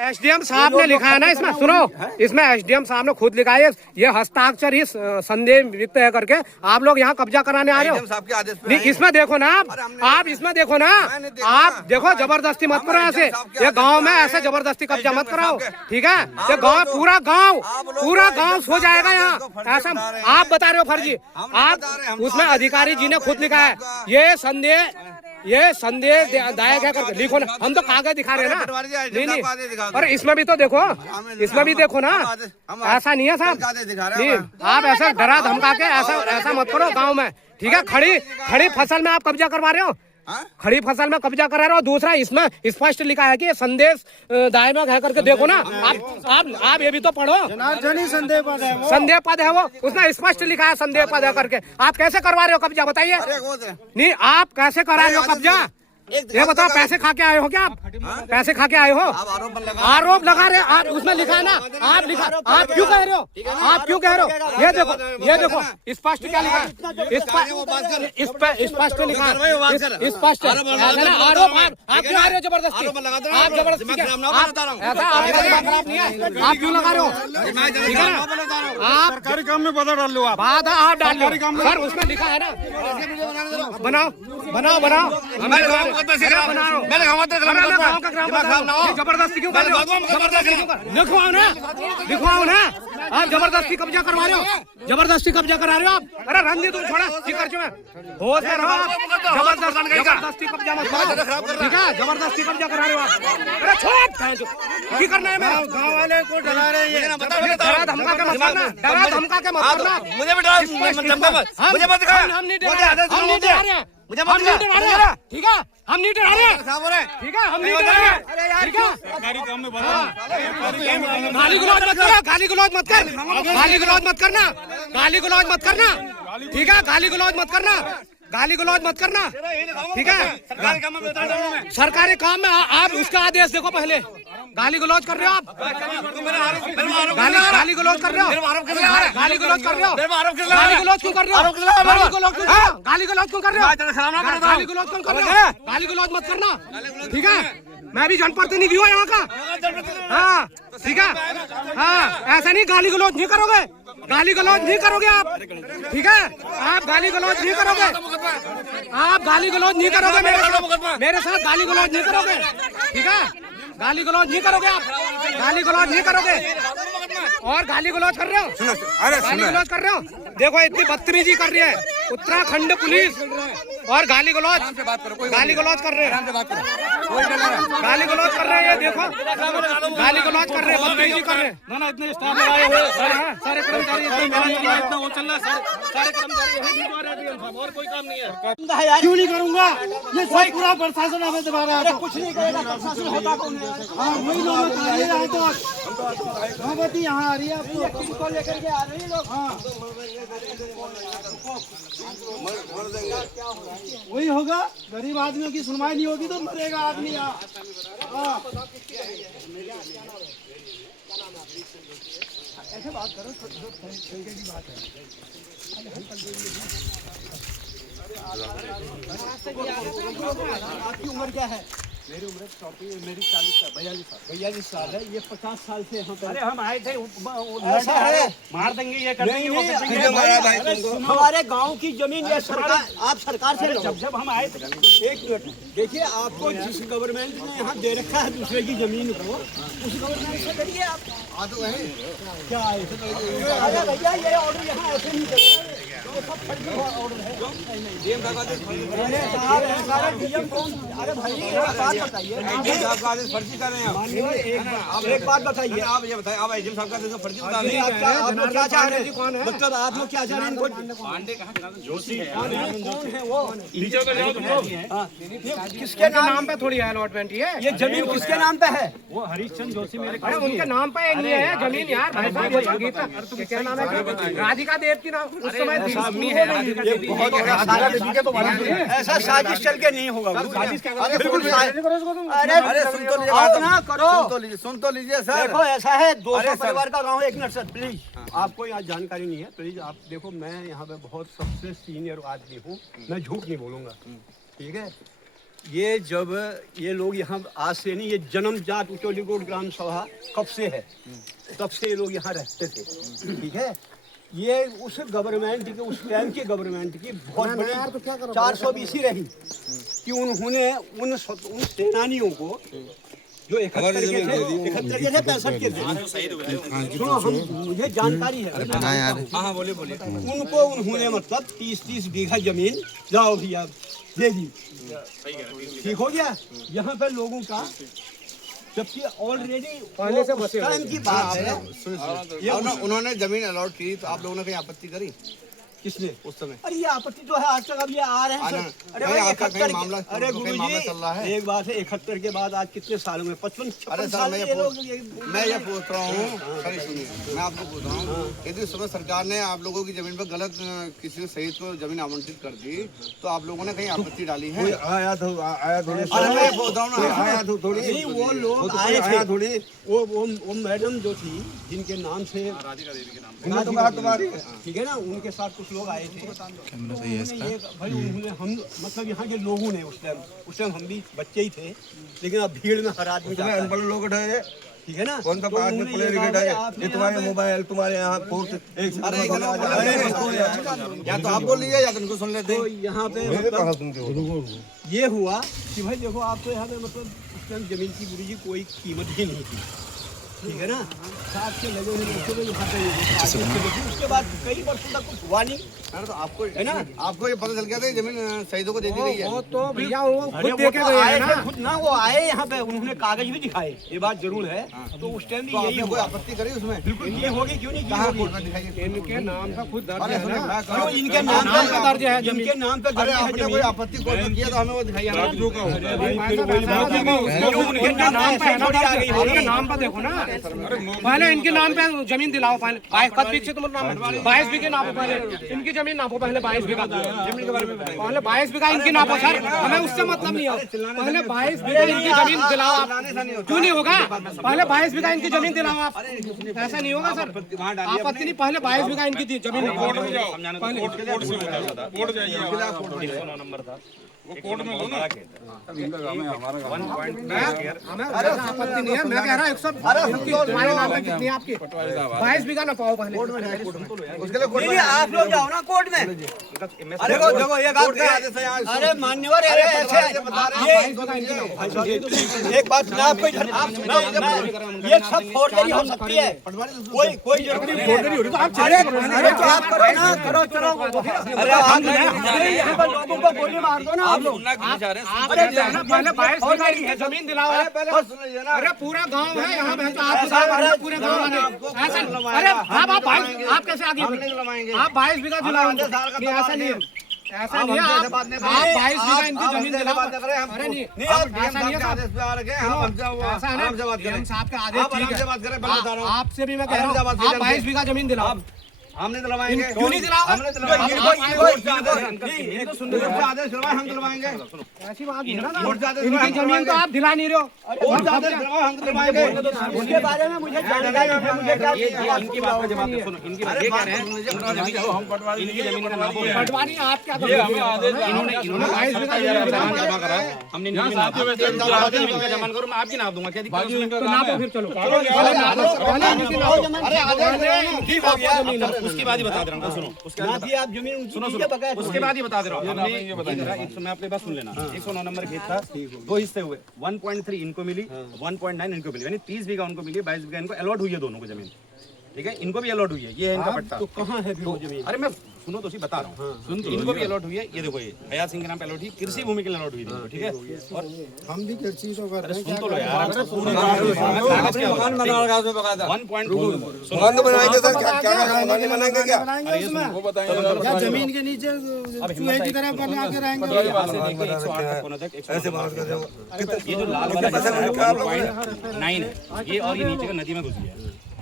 SDM साहब ने लिखा है ना इसमें, सुनो, इसमें एसडीएम साहब ने खुद लिखा है ये हस्ताक्षर ही संदेह व्यक्त है करके आप लोग यहाँ कब्जा कराने आ रहे हो। नहीं, इसमें देखो ना आप इसमें देखो ना, आप देखो, जबरदस्ती मत करो ऐसे, ये गांव में ऐसे जबरदस्ती कब्जा मत कराओ, ठीक है। ये गांव पूरा गांव सो जाएगा यहाँ, ऐसा आप बता रहे हो फर्जी। आप उसमें अधिकारी जी ने खुद लिखा है ये संदेह दायक है करके लिखो ना, हम तो कागज दिखा रहे हैं ना। नहीं, और इसमें भी तो देखो, इसमें भी देखो ना, ऐसा नहीं है साहब, नहीं आप ऐसा डरा धमका के ऐसा मत करो गांव में, ठीक है। खड़ी फसल में आप कब्जा करवा रहे हो, खड़ी फसल में कब्जा करा रहे हो। दूसरा इसमें स्पष्ट लिखा है कि संदेश दायक है करके देखो ना, आप ये भी तो पढ़ो, संदेह पद है वो, उसने स्पष्ट लिखा है संदेह पद है करके। आप कैसे करवा रहे हो कब्जा, बताइए। नहीं, आप कैसे करा रहे हो कब्जा, ये बताओ। पैसे खा के आए हो क्या आप? पैसे खा के आए हो? आरोप लगा रहे हो आप, उसमें लिखा है ना, आप क्यों कह रहे हो, आप क्यों कह रहे हो? ये देखो स्पष्ट क्या लिखा है, स्पष्ट लिखा है, स्पष्ट आरोप। आप क्यों आ रहे हो जबरदस्ती, आप जबरदस्ती आप क्यों लगा रहे हो, ठीक है ना। आप कार्यक्रम में बाधा डाल लो, बाधा आप डाल लो सर, उसमें लिखा है ना। बनाओ जबरदस्ती क्यों कर रहे हो? लिखवाओ ना, आप जबरदस्ती कब्जा करवा रहे हो, जबरदस्ती कब्जा करा रहे हो आप। अरे रंदी तुम छोड़ा, होश में रहो आप, जबरदस्ती कब्जा मत करो, ठीक है। जबरदस्ती कब्जा करा रहे हो आप। अरे छोड़, क्या करना है मेरा? गाँव वाले को डरा रहे हैं, डरा धमका के मत करना, डरा धमका के मत करना। मुझे भी मुझे मत दिखा, हम नहीं डरा रहे हैं, मुझे मत डरा, ठीक है। हम नहीं डरा रहे, ठीक है, हम नहीं डरा रहे, ठीक है। गाली गलौज मत करना, गाली गलौज मत कर, गाली गलौज मत करना, गाली गलौज मत करना, ठीक है। गाली गलौज मत करना, गाली गलौज मत करना, ठीक है। सरकारी काम में आप उसका आदेश देखो पहले। गाली गलौज कर रहे हो आप, गाली गलौज कर रहे हो, गाली गलौज कर रहे हो, गाली गलौज क्यों कर रहे हो, गाली गलौज क्यों कर रहे हो, गाली गलौज क्यों कर रहे हो, गाली गलौज मत करना, ठीक है। मैं भी जनप्रतिनिधि हूँ यहाँ का, हाँ, ठीक है। हाँ, ऐसा नहीं, गाली गलौज नहीं करोगे, गाली गलौज नहीं करोगे आप, ठीक है। आप गाली गलौज नहीं करोगे, आप गाली गलौज नहीं करोगे मेरे साथ गाली गलौज नहीं करोगे, ठीक है। गाली गलौज नहीं करोगे आप, गाली गलौज नहीं करोगे, और गाली गलौज कर रहे हो, गाली गलौज कर रहे हो। देखो इतनी बदतमीजी कर रही है उत्तराखंड पुलिस, और गाली गलौज कर रहे हैं, गाली गलौज कर रहे हैं, ये देखो गाली गलौज कर रहे हैं, बदतमीजी कर रहे हैं। ना इतने स्टाफ लगाए हुए सारे कर्मचारी, इतना वो चल रहा है, सारे कर्मचारी, और कोई काम नहीं है। क्यों नहीं करूंगा, ये सब पूरा प्रशासन हमें दबा रहा है, कुछ नहीं करेगा प्रशासन, होता कौन है? हाँ, वही लोग आ रहे हैं, तो नौबती यहाँ आ रही है, आपको लेकर के आ रही है लोग। हाँ, वही होगा, गरीब आदमियों की सुनवाई नहीं होगी तो मरेगा आदमी यहाँ। ऐसे बात करो, तरीके की बात है। आपकी उम्र क्या है? मेरी उम्र 42 साल है। ये 50 साल से यहाँ पे। अरे हम आए थे, मार देंगे, ये कर देंगे, हमारे गांव की जमीन ये सरकार, आप सरकार से जब हम आए थे। एक मिनट देखिए, आपको जिस गवर्नमेंट ने यहाँ दे रखा है दूसरे की जमीन को, उस गवर्नमेंट से करिए आप। क्या अरे भैया, ये ऑर्डर यहाँ ऐसे नहीं चलेगा, सब फर्जी ऑर्डर है। अरे भाई बताइए, फर्जी कर रहे हैं। एक बात बताइए, आप ये बताइए, आप एसडीएम साहब का फर्जी बता रहे हैं, आप क्या चाह रहे हैं? मतलब आप लोग क्या चाह रहे हैं? पांडे कहाँ, जोशी कौन है वो? किसके नाम पे थोड़ी अलॉटमेंट है? ये जमीन किसके नाम पे है? वो हरीशचंद्र जोशी मेरे, अरे उनके नाम पे नहीं है जमीन यार, भाई साहब क्या नाम है? राधिका देव की नाम, उस समय ऐसा साजिश चल के नहीं होगा, बिल्कुल। अरे सुन तो लीजिए सर, देखो ऐसा है, 200 परिवार का गांव। एक मिनट सर प्लीज, आपको यहाँ जानकारी नहीं है, प्लीज आप देखो, मैं यहाँ पे बहुत सबसे सीनियर आदमी हूँ, मैं झूठ नहीं बोलूंगा, ठीक है। ये जब ये लोग यहाँ आज से नहीं, ये जन्मजात उचोलीकोट ग्राम सभा कब से है, तब से ये लोग यहाँ रहते थे। ठीक है, ये उस गवर्नमेंट की, उस टाइम की गवर्नमेंट की बहुत बड़ी 420 रही कि उन्होंने उन सेनानियों को जो 71 के थे 65 के थे, सुनो हम मुझे जानकारी है, बोले उनको उन्होंने मतलब 30-30 बीघा जमीन जाओ भैया दे दी। ठीक हो गया। यहाँ पे लोगों का जबकि ऑलरेडी पहले से बसे टाइम की बात है, ये उन्होंने जमीन अलॉट की तो आप लोगों ने कहीं आपत्ति करी किसने उस समय? अरे ये आपत्ति तो है, आज तक अब ये आ रहे हैं सर। अरे भाई 71 मामला, अरे गुरुजी चल रहा है। एक बात है, 71 के बाद आज कितने सालों में 55 अरे सर साल मैं ये ये लोग पूछ रहा हूँ, सर सुनिए, मैं आपको पूछ रहा हूँ, यदि उस समय सरकार ने आप लोगों की जमीन पर गलत किसी शहीद को जमीन आवंटित कर दी तो आप लोगों ने कहीं आपत्ति डाली है? आया थोड़ी अरे मैं पूछ रहा हूँ ना, आया थोड़ी नहीं, वो लोग आए थे थोड़ी, वो मैडम जो थी जिनके नाम से तुम्हारी ठीक है ना, उनके साथ कुछ लोग आए थे। तो उन्होंने भाई उन्होंने हम मतलब यहाँ के लोगों ने उस टाइम हम भी बच्चे ही थे, लेकिन अब भीड़ में हर आदमी जाता है। अनपढ़ लोग उठाए, ठीक है ना, कौन सा पार्ट में प्ले विकेट है, ये तुम्हारे मोबाइल तुम्हारे यहाँ फोर्स एक या तो आप बोल लीजिए या तो उनको सुन लेते। तो यहाँ पे मतलब ये हुआ कि भाई देखो आपको यहाँ पे मतलब उस टाइम जमीन की गुरु जी कोई कीमत ही नहीं थी। ठीक है ना, साथ से लगे हुए बच्चों में उसके बाद कई वर्षों तक कुछ हुआ नहीं। तो आपको है ना, आपको ये पता चल गया था जमीन शहीदों को दे दी गई है? वो तो भैया वो खुद देखे तो गए आए हैं थे ना, खुद ना, वो आए यहाँ पे, उन्होंने कागज भी दिखाए, ये बात जरूर है। तो उस टाइम भी तो यही आपने कोई हुआ। आपत्ति करी उसमें? बिल्कुल ये होगी, क्यों नहीं कहाँ की कोर्ट में होगी? दिखाइए। इनके नाम का खुद दर्ज अरे है सुनिए, ना, मैं क्यों इनके नाम नाम पे दर्ज है जमीन। इनके नाम पे अरे दर्ज है आपने कोई जमीन। आपत्ति कोर्ट में किया तो हमें वो दिखाइए। उनके नाम पे है ना, उनके नाम पे देखो ना, पहले इनके नाम पे जमीन दिलाओ, पहले 22 बीघे तुम्हारे नाम 22 बीघे नापो, पहले इनकी जमीन नापो, पहले 22 बीघा जमीन के बारे में पहले 22 बीघा इनकी नापो सर, हमें उससे मतलब नहीं है। पहले 22 बीघा इनकी जमीन दिलाओ आप, क्यों नहीं होगा? पहले 22 बीघा इनकी जमीन दिलाओ आप, ऐसा नहीं होगा सर, आपत्ति नहीं। पहले 22 बीघा इनकी जमीन कोर्ट में जाओ, कोर्ट जाइए, वो कोर्ट में लो ना। हमें आपत्ति नहीं है, मैं कह रहा हूँ 100 तुम्हारे नाम पे कितनी है आपकी? 22 बीघा ना पाओ पहले उसके लिए कोर्ट में आप लोग जाओ ना कोर्ट में। अरे वो देखो ये बात, अरे मान्यवर ऐसे एक बात मैं आपको ये सब फोर्जरी हो सकती है, कोई जरूरी फोर्जरी हो रही तो आप चले, अरे तो आप करो ना, करो चलो। अरे यहाँ पर लोगों को गोली मार दो ना आप लोग। पहले 22 बीघा इनकी जमीन दिलाओ। अरे पूरा गांव है यहाँ पे, तो आप पूरे गांव वाले ऐसा, अरे आप 22 आप कैसे आगे, आप 22 बीघा दिलाओ, ऐसा नहीं है, ऐसा नहीं है। आप 22 बीघा इनकी जमीन दिलाओ। अरे नहीं, ऐसा नहीं है साहब, ऐसा है ना, डीएम साहब का आदेश ठीक है, आपसे भी मैं कह रहा हूँ, आप 22 बीघा जमीन दिलाओ। हमने दिलवाएंगे, क्यों नहीं दिलाओगे? हमने आदेश दिलवाएंगे। ऐसी बात नहीं है ना, इनकी जमीन तो आप दिला नहीं रहे हो। हम दिलवाएंगे। उसके बारे में मुझे जानकारी है, मुझे क्या इनकी बात का जवाब सुनो, इनकी बात ये कह रहे हैं इनकी जमीन का नाम पटवारी आप क्या ये हमें आदेश इन्होंने 22 बीघा जमा करा है, हमने इनकी जमीन का जमा करो, मैं आपकी नाप दूंगा, क्या दिक्कत है उसमें? तो नापो फिर चलो, उसके बाद ही बता दे रहा हूँ, सुनो, उसके बाद आप जमीन सुनो उसके बाद ही बता दे रहा हूँ। हमने ये करा, मैं आपकी बात सुन लेना, 109 नंबर खेत था, 2 हिस्से हुए, 1.3 इनको मिली, 1.9 इनको मिली, यानी 30 बीघा उनको मिली, 22 बीघा इनको अलॉट हुई है दोनों को जमीन। ठीक है, इनको भी अलॉट हुई है, ये है इनका पट्टा। तो कहाँ है फिर वो जमीन? अरे मैं सुनो तो बता रहा हूँ, इनको भी अलॉट हुई है, ये देखो, ये हयात सिंह के नाम पे अलॉट हुई, कृषि भूमि के लिए अलॉट हुई थी, ठीक है। और हम भी कृषि तो कर रहे हैं, सुन तो लो यार, 1.2 मकान तो बनाएंगे सर, क्या क्या मकान बनाएंगे क्या? वो बताएंगे जमीन के नीचे चूहे की तरह बना के रहेंगे। ऐसे बात कर रहे हो, ये जो लाल वाला हिस्सा है 1.9 है, ये और ये नीचे का नदी में घुस गया।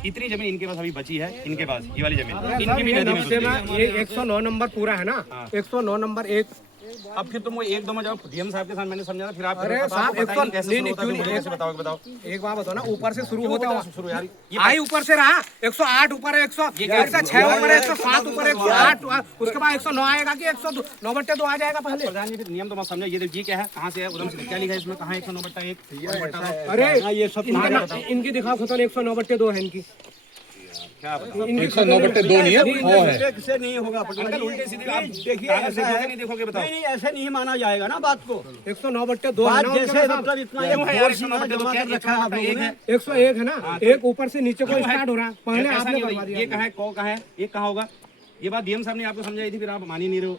इतनी जमीन इनके पास अभी बची है, इनके पास ये वाली जमीन, इनकी भी नदी में घुस गई है। ये 109 नंबर पूरा है ना, 109 नंबर 1 अब फिर तुम वो एक दो में जाओ डीएम साहब के साथ मैंने समझा था, फिर आप अरे बताओ, साहब, आपको एक पता तो ही नहीं कैसे नहीं, शुरू होता है, नहीं, तुम मुझे कैसे बताओ बताओ। एक बात बताओ ना, ऊपर से शुरू होता है शुरू यार आई ऊपर से रहा 108 ऊपर है, 106 ऊपर है, 107 ऊपर है, 108 उसके बाद 109 आएगा कि 109/2 आ जाएगा पहले। प्रधान जी फिर नियम तो मत समझो, ये देखिए क्या है, कहाँ से है, उधम से क्या लिखा है इसमें, कहाँ 109/1 अरे ये सब इनकी दिखाओ खतन 109/2 है इनकी। क्या बताओ? 109/2 नहीं है, वो है। मिस्टेक से नहीं होगा पटवारी अंकल जी। उल्टे सीधे आप देखिए कागज ऐसा देखोगे है, नहीं देखोगे बताओ। नहीं ऐसे नहीं माना जाएगा ना बात को। 109/2 है बात ना जैसे उनके मतलब इतना क्यों है यार, एक जमा 109/2 कर रखा है आप लोगों ने। 101 है ना, एक ऊपर से नीचे को स्टार्ट हो रहा है, पहले ऐसा आपने नहीं करवा होता, दिया। ये कहाँ है, कौ कहाँ है, ये कहाँ होगा, ये बात डीएम साहब ने आपको समझाई थी, फिर आप मान ही नहीं रहे हो।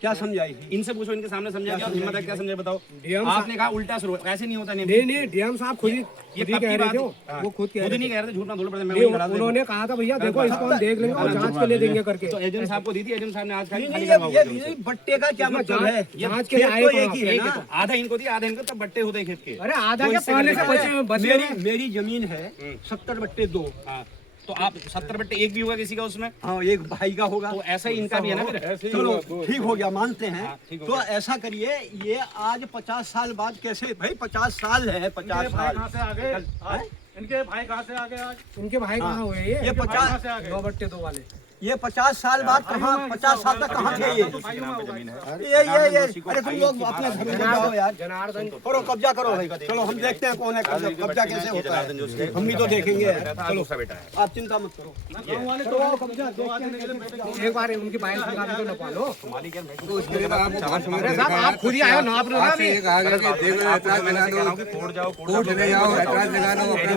क्या समझाई? इनसे पूछो, इनके सामने समझा क्या हिम्मत है, क्या समझे बताओ। डीएम आपने कहा उल्टा शुरू, ऐसे नहीं होता। नहीं डीएम साहब खुद ही ये कह कब की रहे बात थे, है? वो खुद कह खुद रहे नहीं थे। कह रहे थे, झूठ ना बोलो, मैं नहीं, वही खड़ा था। उन्होंने कहा था भैया देखो इसको हम देख लेंगे और जांच के लिए देंगे करके। तो एजेंट साहब को दी थी, एजेंट साहब ने आज खाली नहीं करवाओ ये उनसे। ये बट्टे का क्या मतलब है? जांच के लिए आए तो कहाँ एक ही है एक है ना। तो आधा इनको दिया, आधा इनको, तब बट्टे होते हैं खेत के। अरे आधा दो के हिस्से पहले करके से बचे मेरी जमीन है 70/2। हाँ, तो आप 70/1 भी होगा किसी का उसमें, हाँ एक भाई का होगा। तो ऐसा ही इनका भी है ना फिर। चलो ठीक हो गया, मानते हैं। ठीक हो तो ऐसा करिए, ये आज 50 साल बाद कैसे भाई, 50 साल है, 50 साल कहाँ से आ गए आज? इनके भाई कहाँ से आ गए आज? उनके भाई कहाँ हुए ये 50 9/2 वाले। ये 50 साल बाद कहाँ, 50 साल तक कहाँ थे ये? ये अरे तुम लोग अपने घर में जाओ यार, जनार्दन करो कब्जा करो भाई। चलो हम देखते हैं कौन है कब्जा कैसे होता है, हम भी तो देखेंगे। चलो उसका बेटा है। आप चिंता मत करो। तो कब्जा देखते हैं। एक बार उनकी बाइक निकाल के नपा लो। मालिक यार, मैं तो उसके लिए आप अरे साहब आप खुद ही आए हो, नाप लो ना अभी। कहा गया कि देख लो ऐतराज लगा दो, कोर्ट जाओ, कोर्ट ले जाओ, ऐतराज लगा दो, अपने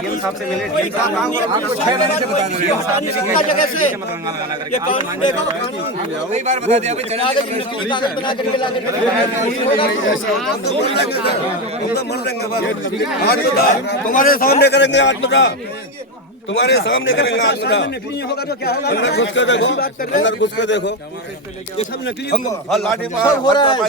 डीएम साहब से मिले, डीएम साहब आपको 6 महीने से बता रहे हैं। जगह से मत रंगा लगाना करके। ये कानून देखो, कानून कई बार बता दिया भाई, चला कागज बना करके ला के मर देंगे बस। आज बता, तुम्हारे सामने करेंगे, आज बता, तुम्हारे सामने करेंगे, आज बता। नकली होगा तो क्या होगा? अंदर घुस के देखो, अंदर घुस के देखो, ये सब नकली हम लाठी सब हो रहा है।